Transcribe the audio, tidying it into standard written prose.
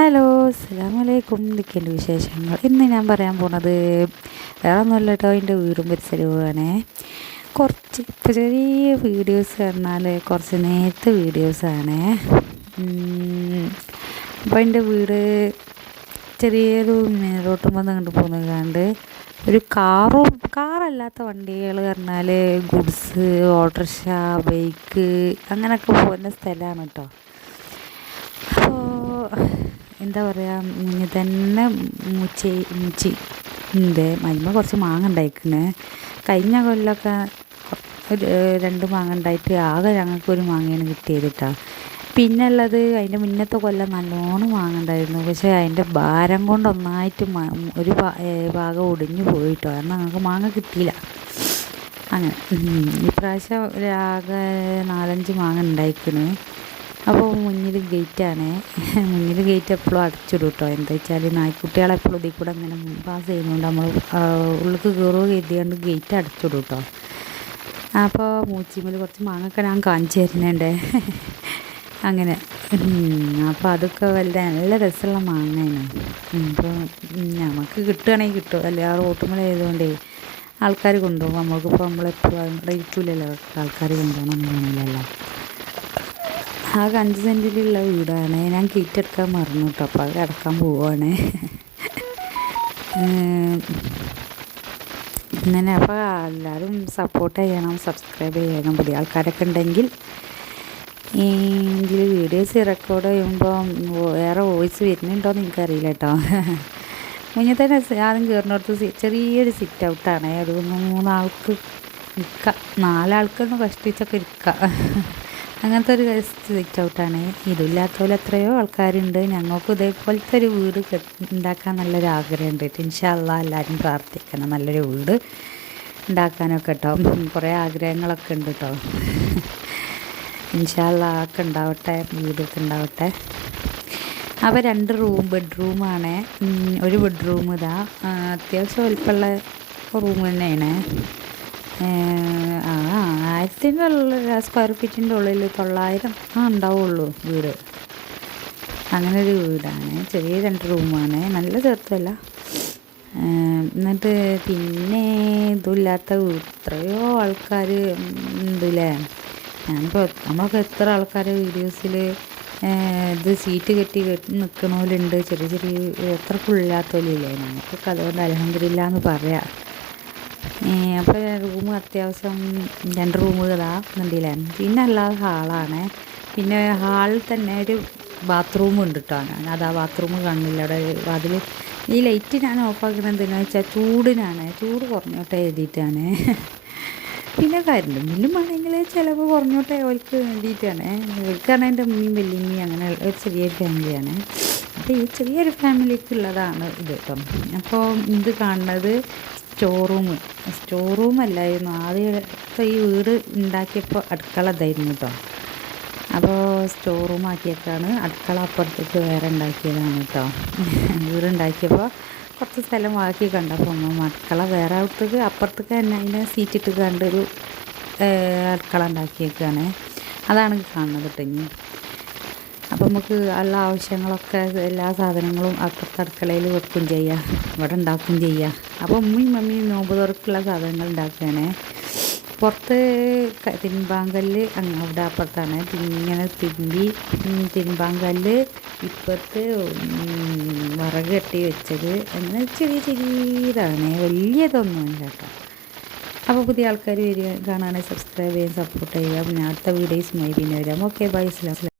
Hello, അസ്സലാമലൈക്കും. എന്തൊക്കെയുണ്ട് വിശേഷങ്ങൾ? ഇന്ന് ഞാൻ പറയാൻ പോണത് വേറെ ഒന്നുമല്ല കേട്ടോ, എൻ്റെ വീടും പരിസരവുമാണേ. കുറച്ച് ഇപ്പോൾ ചെറിയ വീഡിയോസ് പറഞ്ഞാൽ കുറച്ച് നേരത്തെ വീഡിയോസാണേ. അപ്പോൾ എൻ്റെ വീട് ചെറിയൊരു റോട്ടുമ്പോൾ കണ്ടു പോകുന്നത് കണ്ട് ഒരു കാറല്ലാത്ത വണ്ടികൾ പറഞ്ഞാൽ ഗുഡ്സ്, ഓട്ടോറിക്ഷ, ബൈക്ക് അങ്ങനെയൊക്കെ പോകുന്ന സ്ഥലമാണ് കേട്ടോ. അപ്പോൾ എന്താ പറയുക, മുന്നിൽ തന്നെ മൂച്ചി ഉണ്ട്. അതിന്മേൽ കുറച്ച് മാങ്ങ ഉണ്ടായിക്കണ്. കഴിഞ്ഞ കൊല്ലമൊക്കെ ഒരു 2 മാങ്ങ ഉണ്ടായിട്ട് ആകെ ഞങ്ങൾക്കൊരു മാങ്ങയാണ് കിട്ടിയത് കേട്ടോ. പിന്നെ ഉള്ളത് അതിൻ്റെ മുന്നത്തെ കൊല്ലം നല്ലോണം മാങ്ങ ഉണ്ടായിരുന്നു. പക്ഷേ അതിൻ്റെ ഭാരം കൊണ്ട് ഒന്നായിട്ട് ഒരു ഭാഗം ഒടിഞ്ഞു പോയിട്ടോ. കാരണം ഞങ്ങൾക്ക് മാങ്ങ കിട്ടിയില്ല. അങ്ങനെ ഇപ്രാവശ്യം ആകെ 4-5 മാങ്ങ ഉണ്ടായിക്കണ്. അപ്പോൾ മുന്നിൽ ഗേറ്റാണ്. മുന്നിൽ ഗേറ്റ് എപ്പോഴും അടച്ചിടും കേട്ടോ. എന്താ വെച്ചാൽ നായ്ക്കുട്ടികളെപ്പോഴും ഇതിൽ കൂടെ അങ്ങനെ പാസ് ചെയ്യുന്നതുകൊണ്ട് നമ്മൾ ഉള്ളിലേക്ക് കയറുക കരുതിയാണ്ട് ഗേറ്റ് അടച്ചിടും കേട്ടോ. അപ്പോൾ മൂച്ചിമ്മൽ കുറച്ച് മാങ്ങൊക്കെ ഞാൻ കാണിച്ചു തരുന്നുണ്ട്. അങ്ങനെ അപ്പോൾ അതൊക്കെ നല്ല രസമുള്ള മാങ്ങയാണ്. അപ്പോൾ നമുക്ക് കിട്ടുകയാണെങ്കിൽ കിട്ടും. അല്ലെ ആ റോട്ടുമ്മൽ ആയതുകൊണ്ടേ ആൾക്കാർ കൊണ്ടുപോകും. നമ്മൾക്കിപ്പോൾ നമ്മളെപ്പോഴും അവിടെ ഇരിക്കില്ലല്ലോ, ആൾക്കാർ കൊണ്ടുപോകണമെന്നില്ലല്ലോ. ആകെ 5 സെൻറ്റിലുള്ള വീടാണ്. ഞാൻ ഗേറ്റെടുക്കാൻ മറന്നു കേട്ടോ. അപ്പോൾ അത് അടക്കാൻ പോവുകയാണ് ഇങ്ങനെ. അപ്പോൾ എല്ലാവരും സപ്പോർട്ട് ചെയ്യണം, സബ്സ്ക്രൈബ് ചെയ്യണം. പുതിയ ആൾക്കാരൊക്കെ ഉണ്ടെങ്കിൽ വീഡിയോസ് റെക്കോർഡ് ചെയ്യുമ്പോൾ വേറെ വോയിസ് വരുന്നുണ്ടോയെന്ന് എനിക്കറിയില്ല കേട്ടോ. മുന്നേ തന്നെ ആദ്യം കയറുന്നിടത്ത് ചെറിയൊരു സിറ്റ് ഔട്ടാണ്. അത് 3 ആൾക്ക് നിൽക്കുക, 4 ആൾക്കൊന്ന് കഷ്ടിച്ചൊക്കെ ഇരിക്കുക. അങ്ങനത്തെ ഒരു സിറ്റ് ഔട്ടാണ്. ഇതില്ലാത്ത പോലെ എത്രയോ ആൾക്കാരുണ്ട്. ഞങ്ങൾക്ക് ഇതേപോലത്തെ ഒരു വീട് ഉണ്ടാക്കാൻ നല്ലൊരു ആഗ്രഹമുണ്ട്. ഇൻഷാ അല്ലാഹ് എല്ലാവരും പ്രാർത്ഥിക്കണം നല്ലൊരു വീട് ഉണ്ടാക്കാനൊക്കെ കേട്ടോ. കുറേ ആഗ്രഹങ്ങളൊക്കെ ഉണ്ട് കേട്ടോ. ഇൻഷാ അല്ലാഹ് ഒക്കെ ഉണ്ടാവട്ടെ, വീടൊക്കെ ഉണ്ടാവട്ടെ. അപ്പോൾ 2 ബെഡ്റൂമാണ്. ഒരു ബെഡ്റൂം ഇതാ അത്യാവശ്യം വലിപ്പമുള്ള റൂം തന്നെയാണ്. 1000 സ്ക്വയർ ഫീറ്റിൻ്റെ ഉള്ളിൽ 900 ഉണ്ടാവുള്ളൂ വീട്. അങ്ങനെ ഒരു വീടാണ്. ചെറിയ 2 റൂമാണ്, നല്ല ചെറുതല്ല. എന്നിട്ട് പിന്നെ ഇതുമില്ലാത്ത എത്രയോ ആൾക്കാർ ഉണ്ടല്ലേ. ഞാനിപ്പോൾ നമ്മളൊക്കെ എത്ര ആൾക്കാർ വീഡിയോസിൽ ഇത് സീറ്റ് കെട്ടി നിൽക്കണോലുണ്ട്. ചെറിയ എത്രക്കുള്ളില്ലാത്തോലില്ലേ. നമുക്കൊക്കെ അതുകൊണ്ട് അൽഹംദുലില്ലാ എന്ന് പറയാം. അപ്പോൾ റൂം അത്യാവശ്യം 2 റൂമുകളാ എന്നുണ്ടല്ലേ. പിന്നെ അല്ലാതെ ഹാളാണ്. പിന്നെ ഹാളിൽ തന്നെ ഒരു ബാത്റൂം ഉണ്ട് കേട്ടോ. അത് ആ ബാത്റൂം കാണില്ല അവിടെ. അതിൽ ഈ ലൈറ്റ് ഞാൻ ഓഫാക്കുന്നത് എന്തെന്ന് വെച്ചാൽ ചൂട് കുറഞ്ഞോട്ടെ എഴുതിയിട്ടാണ്. പിന്നെ കറണ്ട് ബില്ലും ആണെങ്കിൽ ചിലവ് കുറഞ്ഞോട്ടെ അവർക്ക് വേണ്ടിയിട്ടാണ്. ഇവർക്കാണ് എൻ്റെ ഉമ്മയും വല്യമ്മയും അങ്ങനെ ഒരു ചെറിയൊരു ഫാമിലിയാണ്. അപ്പോൾ ഈ ചെറിയൊരു ഫാമിലിക്കുള്ളതാണ് ഇത് കേട്ടോ. അപ്പോൾ ഇത് കാണുന്നത് സ്റ്റോർ റൂം അല്ലായിരുന്നു ആദ്യത്തെ. ഈ വീട് ഉണ്ടാക്കിയപ്പോൾ അടുക്കള ഇതായിരുന്നു കേട്ടോ. അപ്പോൾ സ്റ്റോർ റൂം ആക്കിയേക്കാണ്. അടുക്കള അപ്പുറത്തേക്ക് വേറെ ഉണ്ടാക്കിയതാണ് കേട്ടോ. വീട് ഉണ്ടാക്കിയപ്പോൾ കുറച്ച് സ്ഥലം ബാക്കി കണ്ടപ്പോൾ അടുക്കള വേറെ അപ്പുറത്തേക്ക് തന്നെ അതിനെ സീറ്റിട്ട് കണ്ടൊരു അടുക്കള ഉണ്ടാക്കിയേക്കാണ്. അതാണ് കാണുന്നത് കേട്ടോ. ഇനി അപ്പോൾ നമുക്ക് ഉള്ള ആവശ്യങ്ങളൊക്കെ എല്ലാ സാധനങ്ങളും അപ്പുറത്തെ അടുക്കളയിൽ വെക്കും ചെയ്യാം, ഇവിടെ ഉണ്ടാക്കും ചെയ്യാം. അപ്പോൾ ഉമ്മയും മമ്മിയും നോമ്പ് തുറക്കുള്ള സാധനങ്ങൾ ഉണ്ടാക്കുകയാണ്. പുറത്ത് തിരുമ്പാങ്കല്ല് അവിടെ അപ്പുറത്താണ്. ഇങ്ങനെ തിരുമ്പാങ്കല്ല് ഇപ്പുറത്ത് വിറക് കെട്ടി വെച്ചത്. അങ്ങനെ ചെറിയതാണ്, വലിയതൊന്നുമില്ല കേട്ടോ. അപ്പോൾ പുതിയ ആൾക്കാർ വരിക കാണാൻ സബ്സ്ക്രൈബ് ചെയ്യാൻ സപ്പോർട്ട് ചെയ്യുക. പിന്നെ അടുത്ത വീഡിയോസുമായി പിന്നെ വരാം. Okay, by.